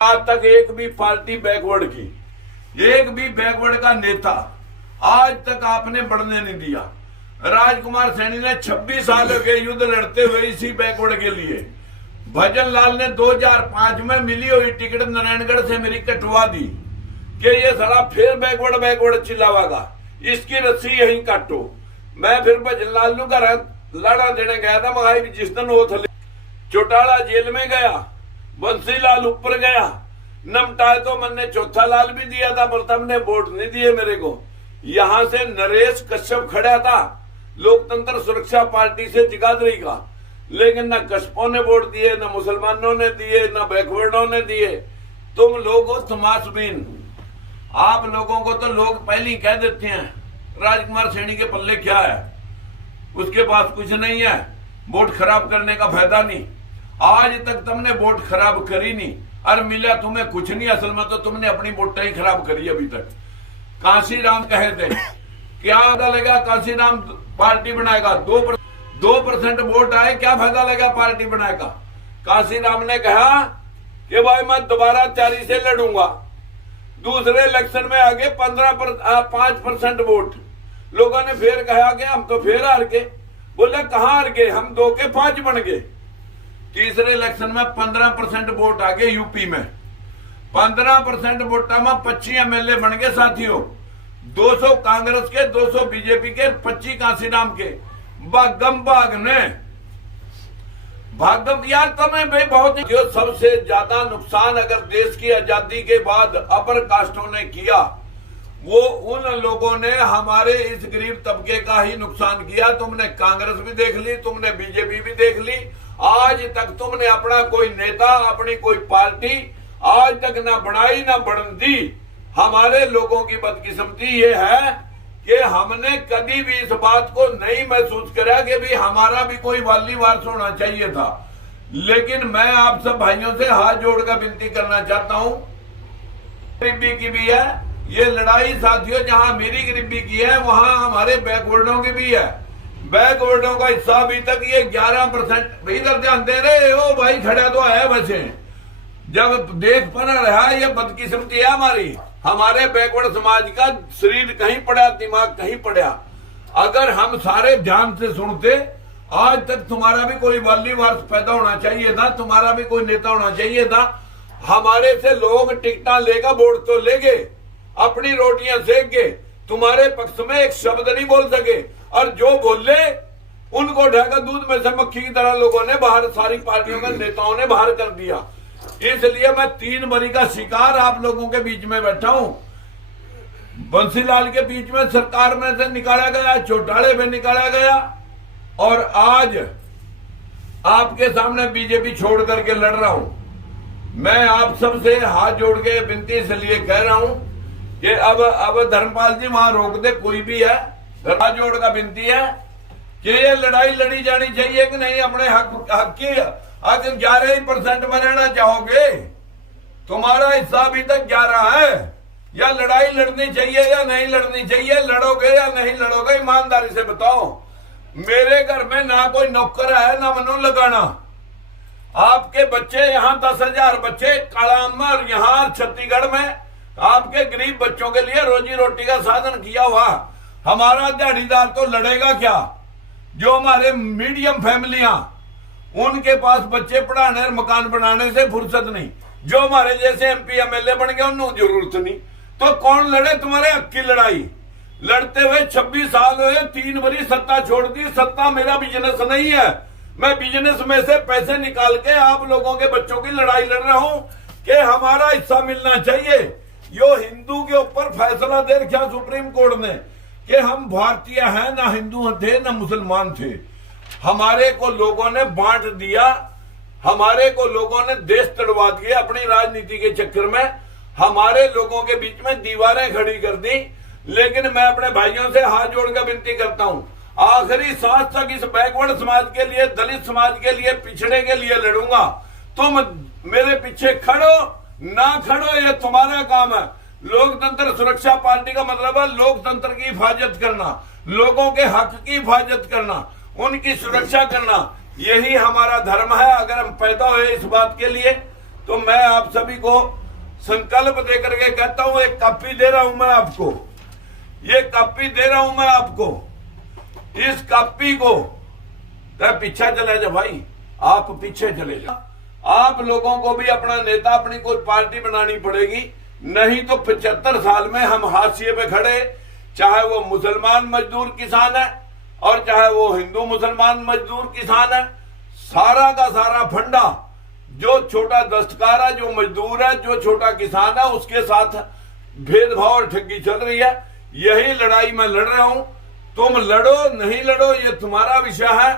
आज तक एक भी पार्टी बैकवर्ड की, एक भी बैकवर्ड का नेता आज तक आपने बढ़ने नहीं दिया। राजकुमार सैनी ने 26 साल के युद्ध लड़ते हुए इसी बैकवर्ड के लिए, भजन लाल ने 2005 में मिली हुई टिकट नारायणगढ़ से मेरी कटवा दी कि ये साला फिर बैकवर्ड बैकवर्ड चिल्लावागा, इसकी रस्सी यहीं काटो। मैं फिर भजन लाल का लड़ा देने गया था, मगाई जिस दिन वो थले चौटाला जेल में गया, बंसी लाल ऊपर गया, नमटाए तो मैंने चौथा लाल भी दिया था, पर तुमने वोट नहीं दिए मेरे को। यहां से नरेश कश्यप खड़ा था लोकतंत्र सुरक्षा पार्टी से जगाधरी का, लेकिन न कश्यपों ने वोट दिए, न मुसलमानों ने दिए, न बैकवर्डों ने दिए। तुम लोग हो तमाशबीन। आप लोगों को तो लोग पहले ही कह देते हैं राजकुमार सैनी के पल्ले क्या है, उसके पास कुछ नहीं है, वोट खराब करने का फायदा नहीं। आज तक तुमने वोट खराब करी नहीं और मिला तुम्हें कुछ नहीं। असल में तो तुमने अपनी वोटें ही खराब करी अभी तक। कांशीराम कहे थे क्या फायदा लगा, कांशीराम पार्टी बनाएगा, 2% वोट आए, क्या फायदा लगा पार्टी बनाएगा। कांशीराम ने कहा कि भाई मैं दोबारा 4 से लड़ूंगा। दूसरे इलेक्शन में आगे 5% वोट, लोगों ने फिर कहा कि हम तो फिर हार गए। बोले कहां हार गए, हम 2 के 5 बन गए। तीसरे इलेक्शन में 15% वोट आ गए यूपी में, 15% वोटा में 25 एमएलए बन गए साथियों, 200 कांग्रेस के, 200 बीजेपी के, 25 कांशीराम के। भागम यार तुम्हें भाई बहुत। जो सबसे ज्यादा नुकसान अगर देश की आजादी के बाद अपर कास्टों ने किया, वो उन लोगों ने हमारे इस गरीब तबके का ही नुकसान किया। तुमने कांग्रेस भी देख ली, तुमने बीजेपी भी देख ली, आज तक तुमने अपना कोई नेता, अपनी कोई पार्टी आज तक ना बनाई ना बढ़न दी। हमारे लोगों की बदकिस्मती ये है कि हमने कभी भी इस बात को नहीं महसूस करा कि भी हमारा भी कोई वाली वारस होना चाहिए था। लेकिन मैं आप सब भाइयों से हाथ जोड़कर विनती करना चाहता हूं, गरीबी की भी है ये लड़ाई साथियों, जहां मेरी गरीबी की है वहां हमारे बैकवर्डों की भी है। बैकवर्डों का हिस्सा अभी तक ये 11% इधर ध्यान दे रहे हो भाई, खड़ा तो है बचे। जब देश पर रहा, ये बदकिस्मती है हमारी, हमारे बैकवर्ड समाज का शरीर कहीं पड़ा, दिमाग कहीं पड़ा। अगर हम सारे ध्यान से सुनते, आज तक तुम्हारा भी कोई वाली वारस पैदा होना चाहिए था, तुम्हारा भी कोई नेता होना चाहिए था। हमारे से लोग टिकटा लेगा, वोट तो लेगे, अपनी रोटियां सेक के तुम्हारे पक्ष में एक शब्द नहीं बोल सके, और जो बोले उनको ढाका दूध में से मक्खी की तरह लोगों ने बाहर, सारी पार्टियों के नेताओं ने बाहर कर दिया। इसलिए मैं 3 बारी का शिकार आप लोगों के बीच में बैठा हूं। बंसीलाल के बीच में सरकार में से निकाला गया, चौटाले में निकाला गया, और आज आपके सामने बीजेपी छोड़ करके लड़ रहा हूं। मैं आप सबसे हाथ जोड़ के विनती इसलिए कह रहा हूं कि अब धर्मपाल जी वहां रोक दे, कोई भी है, हाथ जोड़ का विनती है कि ये लड़ाई लड़ी जानी चाहिए कि नहीं। अपने हक की, अगर 11% में रहना चाहोगे, तुम्हारा हिस्सा अभी तक 11 है, या लड़ाई लड़नी चाहिए या नहीं लड़नी चाहिए, लड़ोगे या नहीं लड़ोगे, ईमानदारी से बताओ। मेरे घर में ना कोई नौकर है ना मनु लगाना। आपके बच्चे यहाँ 10,000 बच्चे कालाम में और यहाँ छत्तीसगढ़ में आपके गरीब बच्चों के लिए रोजी रोटी का साधन किया हुआ। हमारा दिहाड़ीदार तो लड़ेगा क्या? जो हमारे मीडियम फैमिलियां, उनके पास बच्चे पढ़ाने और मकान बनाने से फुर्सत नहीं, जो हमारे जैसे एमपी एमएलए बन गए उन्हें जरूरत नहीं, तो कौन लड़े तुम्हारे हक की लड़ाई? लड़ते हुए 26 साल हुए, 3 बारी सत्ता छोड़ दी। सत्ता मेरा बिजनेस नहीं है, मैं बिजनेस में से पैसे निकाल के आप लोगों के बच्चों की लड़ाई लड़ रहा हूं कि हमारा हिस्सा मिलना चाहिए। यो हिंदू के ऊपर फैसला दे रखा सुप्रीम कोर्ट ने कि हम भारतीय हैं, ना हिंदू थे ना मुसलमान थे। हमारे को लोगों ने बांट दिया, हमारे को लोगों ने देश तड़वा दिए अपनी राजनीति के चक्कर में, हमारे लोगों के बीच में दीवारें खड़ी कर दी। लेकिन मैं अपने भाइयों से हाथ जोड़कर विनती करता हूं, आखिरी सांस तक इस बैकवर्ड समाज के लिए, दलित समाज के लिए, पिछड़े के लिए लड़ूंगा। तुम मेरे पीछे खड़ो ना खड़ो, ये तुम्हारा काम है। लोकतंत्र सुरक्षा पार्टी का मतलब है लोकतंत्र की हिफाजत करना, लोगों के हक की हिफाजत करना, उनकी सुरक्षा करना। यही हमारा धर्म है। अगर हम पैदा हुए इस बात के लिए तो मैं आप सभी को संकल्प देकर के कहता हूं, एक कॉपी दे रहा हूं मैं आपको, ये कॉपी दे रहा हूं मैं आपको। इस कॉपी को पीछे चले जा भाई, आप पीछे चले जा। आप लोगों को भी अपना नेता, अपनी कोई पार्टी बनानी पड़ेगी, नहीं तो 75 साल में हम हाशिए पे खड़े, चाहे वो मुसलमान मजदूर किसान है और चाहे वो हिंदू मुसलमान मजदूर किसान है। सारा का सारा फंडा जो छोटा दस्तकार है, जो मजदूर है, जो छोटा किसान है, उसके साथ भेदभाव और ठगी चल रही है। यही लड़ाई मैं लड़ रहा हूं। तुम लड़ो नहीं लड़ो ये तुम्हारा विषय है।